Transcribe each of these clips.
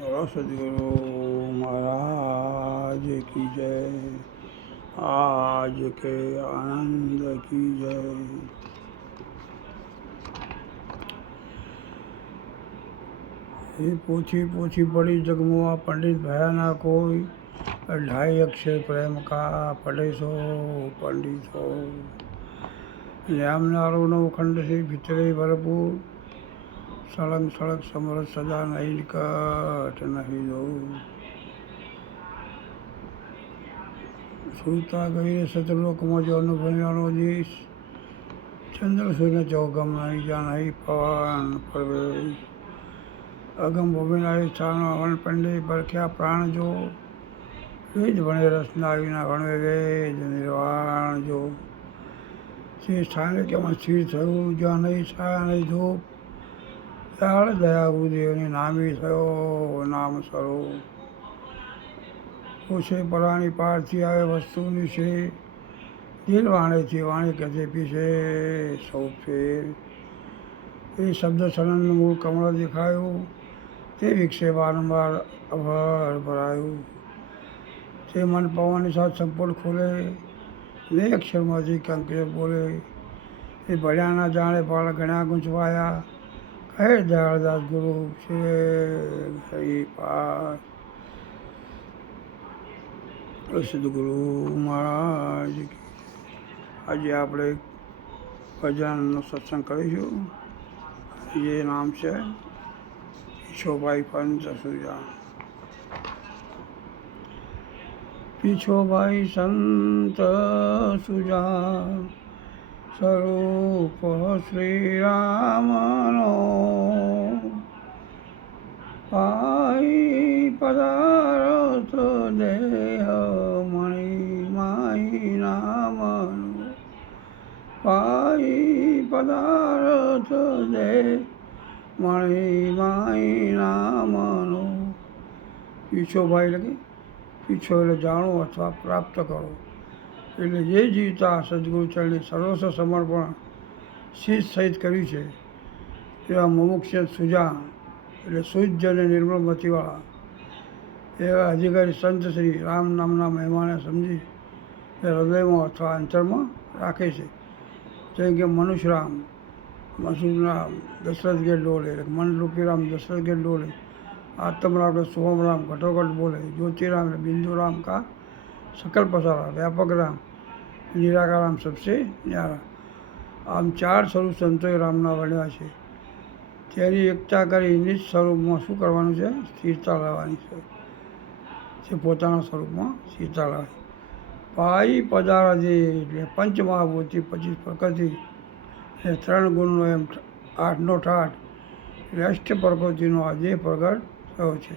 बोलो सदगुरु महाराज की जय। आज के आनंद की जय। ये पूछी पूछी बड़ी जगमुआ पंडित भया ना कोई, 2.5 अक्षर प्रेम का पढ़े सो पंडित हो। न्यामनारो नवखंड से भीतरे भरपूर, सड़क सड़क समरस सदा नहीं निकट नहीं दो। સુરતા ગઈ સતલોકમાં જો અનુભવ્યાનો દેશ, ચંદ્ર સૂર્ય ચોગમ નહીં જા નહીં પવન પ્રવેશ, અગમ ભૂમિનાય સ્થાન વન પંડે પરખ્યા પ્રાણ જો, વેદ ભણે રસના વિના ભણવે વેદ નિર્વાણ જો. જે સ્થાને કેમાં સ્થિર થયું જ્યાં નહીં છાયા નહીં ધૂપ, દયાળ દયા ગુરુદેવની નામી થયો નામ સ્વરૂપ. ઓછે પરાણી પારથી આવે વસ્તુની છે, દિલ વાણેથી વાણી કથે પીછે સૌ ફેર. એ શબ્દ સનન મૂળ કમળ દેખાયું, તે વિકસે વારંવાર અભર ભરાયું. તે મન પવનની સાથ સંપૂર્ણ ખોલે, ને અક્ષરમાંથી કંકેર બોલે. એ ભણ્યા ના જાણે પાળ ગણ્યા ગુંચવાયા, કહે દયાળદાસ ગુરુ છે હરી પાર. સદગુરુ મહારાજ. આજે આપણે ભજનનો સત્સંગ કરીશું. એ નામ છે પીછોભાઈ પંત સુજા. પીછોભાઈ સંત સુજા, સ્વરૂપ શ્રી રામનો, પાઈ પદાર્થ દેહ મણી માઈ નામનો, પાઈ પદાર્થ દેહ મણી માઈ નામનો. પીછોભાઈ લખી, પીછો એટલે જાણો અથવા પ્રાપ્ત કરો. એટલે જે જીવતા સદગુરુ ચરણની સર્વસ્વ સમર્પણ શીશ સહિત કર્યું છે, એવા મુમુક્ષ સુજા એટલે શુદ્ધ અને નિર્મળ મતિવાળા એવા અધિકારી સંત શ્રી રામ નામના મહેમાને સમજી એ હૃદયમાં અથવા અંતરમાં રાખે છે. જેમ કે મનુષ્યરામ, મસુરામ દશરથ ઘેર ડોલે, મનરૂપી રામ દશરથ ઘેર ડોલે, આત્મરામ એટલે સોમરામ ઘટોઘટ બોલે, જ્યોતિરામ એટલે બિંદુરામ કા सकल पसारा, व्यापक राम निराकार राम सबसे न्यारा. આમ 4 સ્વરૂપ સંતોએ રામના વર્ણ્યા છે. તેની એકતા કરી નિજ સ્વરૂપમાં શું કરવાનું છે? સ્થિરતા લાવવાની છે. તે પોતાના સ્વરૂપમાં સ્થિરતા લાવે. પાઈ પદાર્થે એટલે પંચમહાભૂતિ 25 પ્રકૃતિ એ 3 ગુણનો એમ 8નો ઠાઠ એટલે અષ્ટ પ્રકૃતિનો આ દેહ પ્રગટ થયો છે.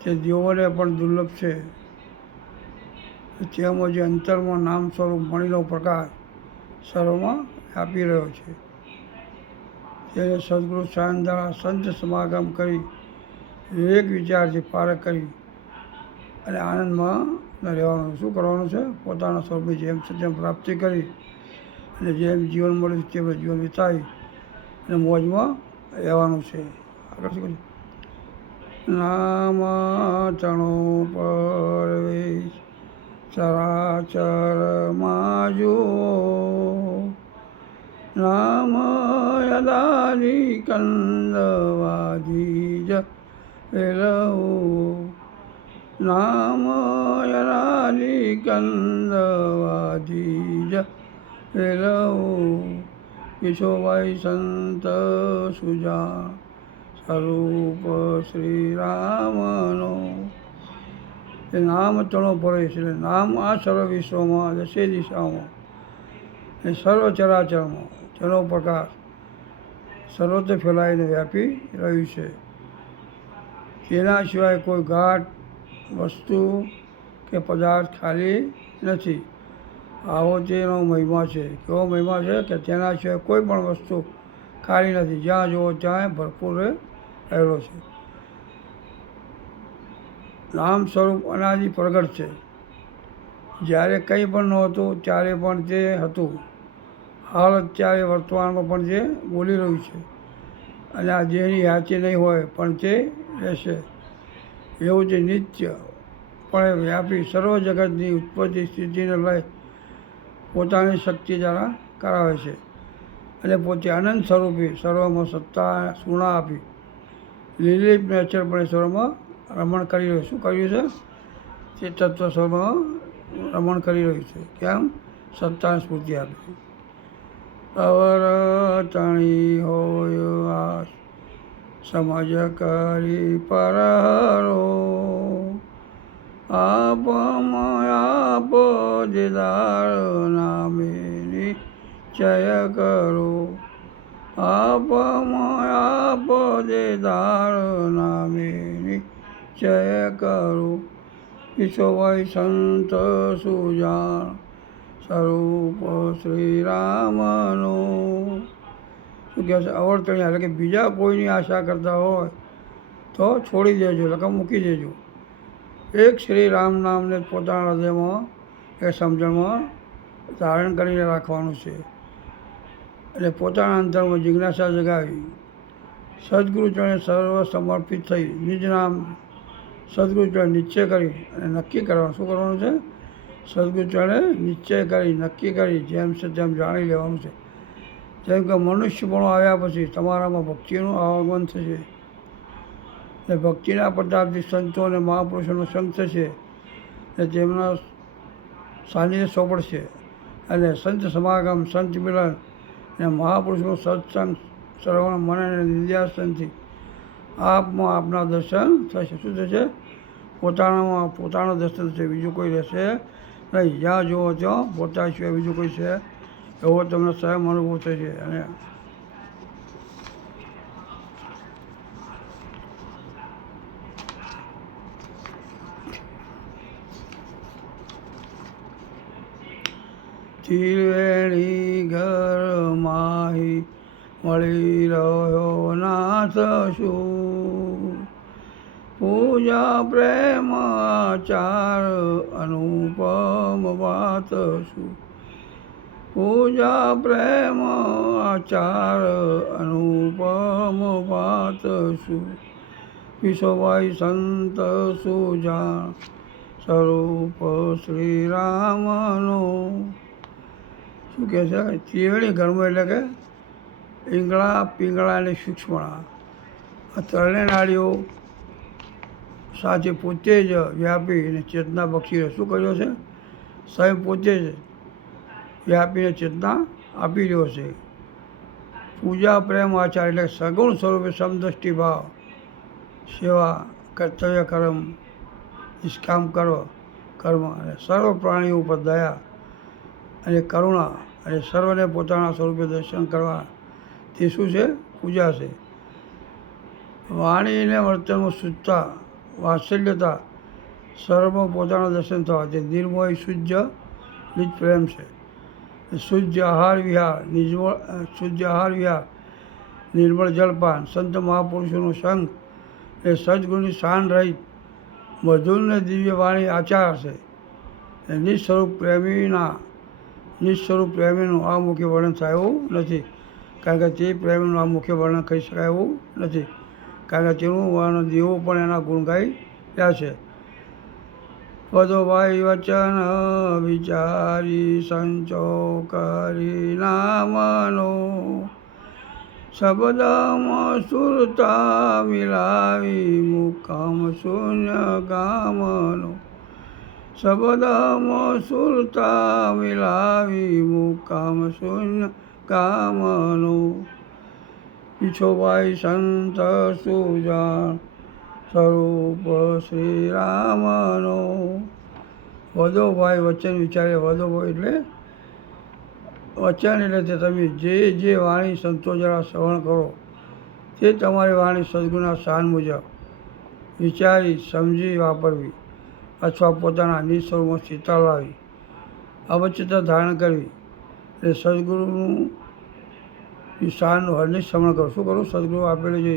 તે દેવોને પણ દુર્લભ છે. તેમાં જે અંતરમાં નામ સ્વરૂપ મણીનો પ્રકાશ સર્વમાં વ્યાપી રહ્યો છે. તેને સદગુરુ સાયણ સંત સમાગમ કરી વિવેક વિચારથી પારખ કરી અને આનંદમાં રહેવાનું. શું કરવાનું છે? પોતાના સ્વરૂપની જેમ સત્યમ પ્રાપ્તિ કરી અને જેમ જીવન મળ્યું તેમ જીવન વિતાવી અને મોજમાં રહેવાનું છે. આગળ શું કહ્યું? નામ તણો પરવેશ ચરાચરમાં જુઓ, નામ યદાની કંદવાજી જ વેલવું, નામ યદાની કંદવાજી જ વેલવું. પીછોભાઈ સંત સુજા, સ્વરૂપ શ્રી રામનો. એ નામ તણો પડે છે. એટલે નામ આ સર્વ વિશ્વમાં 10 દિશાઓમાં એ સર્વ ચરાચરમાં તેનો પ્રકાશ સર્વત્ર ફેલાઈને વ્યાપી રહ્યું છે. તેના સિવાય કોઈ ઘાટ વસ્તુ કે પદાર્થ ખાલી નથી. આવો તેનો મહિમા છે. કેવો મહિમા છે કે તેના સિવાય કોઈ પણ વસ્તુ ખાલી નથી. જ્યાં જુઓ ત્યાં ભરપૂર રહેલો છે. નામ સ્વરૂપ અનાદિ પ્રગટ છે. જ્યારે કંઈ પણ નહોતું ત્યારે પણ તે હતું. હાલ અત્યારે વર્તમાનમાં પણ તે બોલી રહ્યું છે. અને આ દેહની હાથી નહીં હોય પણ તે રહેશે. એવું જે નિત્ય પણ વ્યાપી સર્વ જગતની ઉત્પત્તિ સ્થિતિને લઈ પોતાની શક્તિ દ્વારા કરાવે છે અને પોતે અનંત સ્વરૂપી સર્વમાં સત્તા સુણા આપી લીલીપને અચળપણે સર્વમાં રમણ કરી રહ્યું. શું કર્યું છે? તે તત્વ સર્વમાં રમણ કરી રહ્યું છે. કેમ? સત્તાને સ્ફૂર્તિ આપી. અવરતણી હોય આ સમજ કરી પરહરો આપ દીદાર નામે નિશ્ચય કરો. આપ દીદાર નામે નિશ્ચય કરો. વિશ્વભાઈ સંત સુજાણ સ્વરૂપ શ્રી રામનો. શું કહે છે? અવર્તણી એટલે કે બીજા કોઈની આશા કરતા હોય તો છોડી દેજો, લખમ મૂકી દેજો. એક શ્રી રામ નામને પોતાના હૃદયમાં એ સમજણમાં ધારણ કરીને રાખવાનું છે અને પોતાના અંતરમાં જિજ્ઞાસા જગાવી સદગુરુ ચરણે સર્વ સમર્પિત થઈ નિજ નામ સદગુરુ ચરણે નિશ્ચય કરી અને નક્કી કરવાનું. શું કરવાનું છે? સદગુરુ ચરણે નિશ્ચય કરી નક્કી કરી જેમ છે તેમ જાણી લેવાનું છે. જેમ કે મનુષ્યપણું આવ્યા પછી તમારામાં ભક્તિનું આગમન થશે અને ભક્તિના પ્રતાપથી સંતો અને મહાપુરુષોનો સંગ થશે અને તેમના સાનિધ્ય સોંપડશે અને સંત સમાગમ, સંત મિલન અને મહાપુરુષોનું સત્સંગ શ્રવણ મન અને નિધ્યાસનથી આપમાં આપના દર્શન થશે. શું થશે? પોતાનામાં પોતાનું દર્શન થશે, બીજું કોઈ રહેશે નહીં. જ્યાં જુઓ ત્યાં પોતા સિવાય બીજું કોઈ છે એવો તમને સ્વયં અનુભવ થશે. અને ત્રિવેણી ઘર માહી મળી રહ્યો નાથ શું. પૂજા પ્રેમ આચાર અનુપમ વાત શું. પૂજા પ્રેમ આચાર અનુપમ વાત શું. વિશ્વભાઈ સંત સુજાણ સ્વરૂપ શ્રી રામનો. શું કહે છે? ત્રિવેણી ઘરમાં એટલે કે ઈંગળા, પિંગળા અને સૂક્ષ્મણા આ ત્રણે નાડીઓ સાથે પોતે જ વ્યાપી અને ચેતના બક્ષી. શું કર્યો છે? સ્વયં પોતે જ વ્યાપીને ચેતના આપી રહ્યો છે. પૂજા પ્રેમ આચાર એટલે સગુણ સ્વરૂપે સમદ્રષ્ટિ ભાવ, સેવા, કર્તવ્ય કર્મ, નિષ્કામ કર્મ અને સર્વ પ્રાણીઓ ઉપર દયા અને કરુણા અને સર્વને પોતાના સ્વરૂપે દર્શન કરવા તે શું છે? પૂજા છે. વાણીને વર્તનમાં શુદ્ધતા, વાત્સલ્યતા, સર્વમાં પોતાના દર્શન થવા તે નિર્મોહી શુદ્ધ નિજ પ્રેમ છે. શુદ્ધ આહાર વિહાર, નિર્મળ જલપાન, સંત મહાપુરુષોનો સંગ એ સદગુણની શાન રહિત મધુર દિવ્ય વાણી આચાર છે. નિસ્વરૂપ પ્રેમીનું આ મુખ્ય વર્ણન થાય એવું નથી, કારણ કે તે પ્રેમીનું આ મુખ્ય વર્ણન કરી શકાય એવું નથી, કારણ કે તેનું વર્ણન દેવો પણ એના ગુણ ગાઈ રહ્યા છે. પદોભાઈ વચન વિચારી સંચો કરી નામનો. શબ્દમાં સુરતા મિલાવી મુકામ શૂન્ય ગામનો. શબ્દમાં સુરતા મિલાવી મુકામ શૂન્ય ગામનો. વિઠોભાઈ સંત સુજાણ સ્વરૂપ શ્રી રામનો. વદોભાઈ વચન વિચારે. વદોભાઈ એટલે વચન એટલે તે તમે જે વાણી સંતો જરા શ્રવણ કરો તે તમારી વાણી સદગુણના શાન મુજબ વિચારી સમજી વાપરવી અથવા પોતાના નિસ્વરૂપમાં સ્થિરતા લાવી અવચ્છતા ધારણ કરવી એટલે સદગુરુનું શાનનું હરનિશ શ્રવણ કરવું. શું કરવું? સદગુરુ આપેલું જે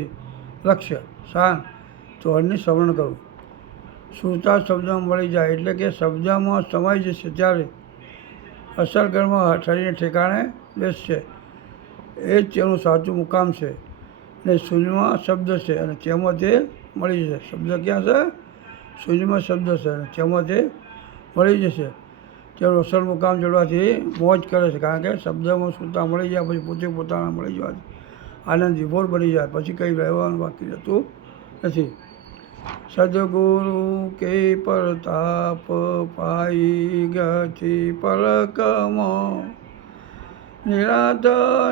લક્ષ્ય શાન તો હરનિશ શ્રવણ કરવું. સુરતા શબ્દમાં મળી જાય એટલે કે શબ્દમાં સમાઈ જશે ત્યારે અસલ કર્મમાં શરીરને ઠેકાણે બેસશે. એ જ તેનું સાચું મુકામ છે. ને શૂન્યમાં શબ્દ છે અને તેમાં તે મળી જશે. શબ્દ ક્યાં છે? શૂન્યમાં શબ્દ છે અને તેમાં તે મળી જશે. તેનું અસલ મુકામ જોડવાથી મોજ કરે છે, કારણ કે શબ્દમાં સુતા મળી જાય પછી પોતે પોતાના મળી જવાથી આનંદ વિભોર બની જાય, પછી કંઈ રહેવાનું બાકી રહેતું નથી. સદગુરુ કે પ્રતાપ પાઈ ગતિ પલકમાં, નિરાત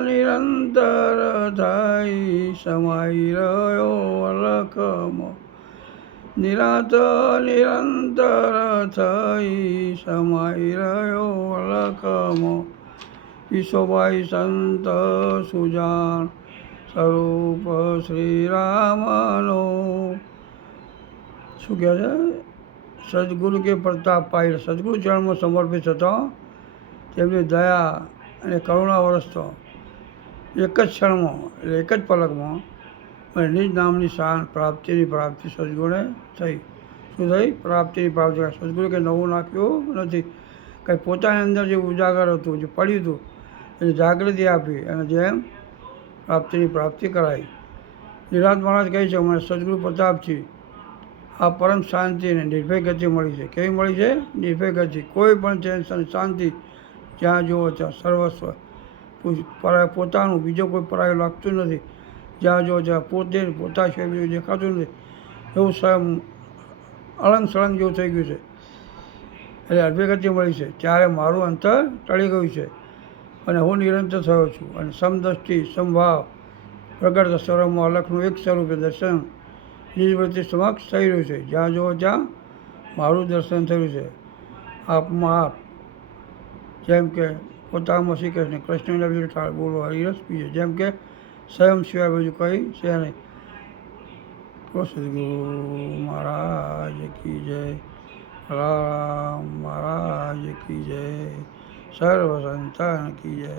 નિરંતર થઈ સમાઈ રહ્યો અલખમાં. નિરાત નિરંતર થઈ સમાઈ રહ્યો અલખમાં. વિશ્વભાઈ સંત સુજાન સ્વરૂપ શ્રી રામનો. શું કહે છે? સદગુરુ કે પ્રતાપ પાઈ, સદગુરુ ચરણમાં સમર્પિત થતો, તેમની દયા અને કરુણા વરસતો એક જ ક્ષણમાં, એટલે એક જ પલકમાં અને નિજ નામની શાન પ્રાપ્તિની પ્રાપ્તિ સદગુરુને થઈ. શું થઈ? પ્રાપ્તિની પ્રાપ્તિ. સદગુરુ કંઈ નવું નાખ્યું નથી, કંઈ પોતાની અંદર જે ઉજાગર હતું, જે પડ્યું હતું એને જાગૃતિ આપી અને જેમ પ્રાપ્તિની પ્રાપ્તિ કરાવી. નિરાંત મહારાજ કહે છે, મને સદગુરુ પ્રતાપથી આ પરમ શાંતિ અને નિર્ભય ગતિ મળી છે. કેવી મળી છે? નિર્ભય ગતિ. કોઈ પણ ટેન્શન, શાંતિ, જ્યાં જુઓ ત્યાં સર્વસ્વ પોતાનું, બીજો કોઈ પરાયું લાગતું નથી. જ્યાં જુઓ ત્યાં પોતે પોતા સિવાય બીજું દેખાતું નથી. એવું સ્વયં અળંગ સળંગ જેવું થઈ ગયું છે. એટલે અભય ગતિ મળી છે. ત્યારે મારું અંતર ટળી ગયું છે અને હું નિરંતર થયો છું. અને સમદ્રષ્ટિ, સમભાવ પ્રગટ સ્વરૂપમાં અલખનું એક સ્વરૂપે દર્શન નિજવૃત્તિ સમક્ષ થઈ રહ્યું છે. જ્યાં જુઓ ત્યાં મારું દર્શન થયું છે. આપમાં આપ, જેમ કે પોતામાં શ્રી કૃષ્ણ, કૃષ્ણના બીજું ઠાળ બોલો હરિરસ પીજે, જેમ કે સ્વયં સિવાય બીજું કંઈ છે નહીં. સદગુરુ મહારાજ કી જય, રામ મહારાજ કી જય, સર્વ સંતાન કી જય.